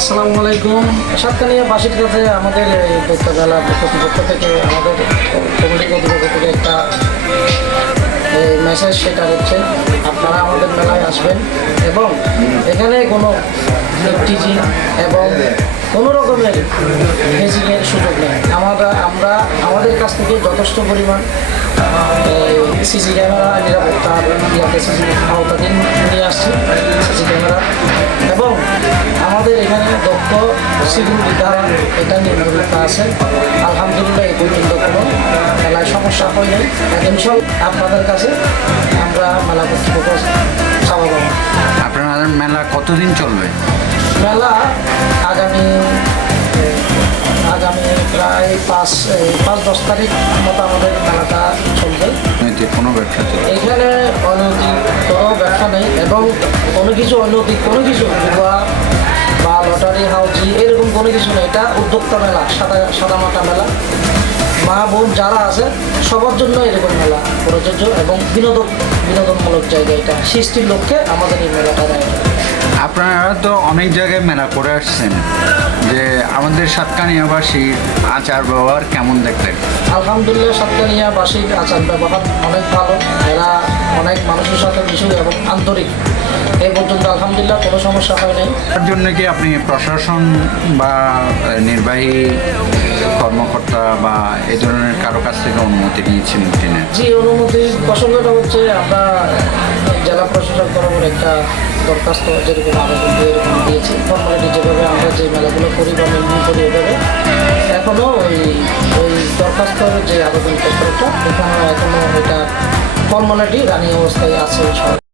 আসসালামু আলাইকুম। সাতকানিয়া বাসির কাছে আমাদের মেলা কর্তৃপক্ষ থেকে আমাদের কমিটি কর্তৃপক্ষ থেকে একটা মেসেজ সেটা হচ্ছে, আপনারা আমাদের মেলায় আসবেন এবং এখানে কোনো টিজি এবং কোনো রকমের ফেজিংয়ের সুযোগ নেই। আমরা আমরা, আমাদের কাছ থেকে যথেষ্ট পরিমাণ সিসি ক্যামেরা নিরাপত্তার ইয়াতে সিসি আওতাধীন নিয়ে আসছি, সিসি ক্যামেরা। এবং আমাদের এখানে সিকিউরিটি দ্বারা এটা নির্ধারিত আছে আলহামদুলিল্লাহ এই পর্যন্ত কোনো মেলায় সমস্যা হয়নি ইনশাল আপনাদের কাছে আমরা মেলা কর্তৃপক্ষ চাওয়া আপনার মেলা কতদিন চলবে? মেলা আগামী আগামী প্রায় পাঁচ পাঁচ দশ তারিখ মতো আমাদের মেলাটা চলবে। নৈতিক কোনো ব্যবসা এখানে অনৈতিক কোনো ব্যবসা নেই এবং কোনো কিছু অনৈতিক কোনো কিছু লটারি হাউজি, এরকম কোনো কিছু নেই। এটা উদ্যোক্তা মেলা, সাদা সাদা সাদামাটা মেলা। মা, বোন যারা আছে, সবার জন্য এরকম মেলা প্রযোজ্য এবং বিনোদন, বিনোদনমূলক জায়গা এটা। সৃষ্টির লক্ষ্যে আমাদের এই মেলাটা আয়োজন আপনারা তো অনেক জায়গায় মেলা করে আসছেন যে আমাদের সাতকানিয়াবাসীর আচার ব্যবহার কেমন দেখলেন? আলহামদুলিল্লাহ সাতকানিয়াবাসীর আচার ব্যবহার অনেক ভালো। এরা অনেক মানুষের সাথে মিশুক এবং আন্তরিক। এই পর্যন্ত আলহামদুলিল্লাহ কোনো সমস্যা হয় নাই। তার জন্য কি আপনি প্রশাসন বা নির্বাহী কর্মকর্তা বা এ ধরনের কারও কাছ থেকে অনুমতি নিয়েছেন কিনা? জি অনুমতির প্রসঙ্গটা হচ্ছে আমরা জেলা প্রশাসক বরাবর একটা দরখাস্ত যেরকম আবেদন দিয়ে এরকম দিয়েছি। ফর্মালিটি যেভাবে আমরা যে মেলাগুলো করি বা মেনটেন করি এভাবে এখনও ওই ওই দরখাস্তর যে আবেদন আবেদনপত্রটা এখানে এখনও এটা ফর্মালিটি রানিং অবস্থায় আছে সব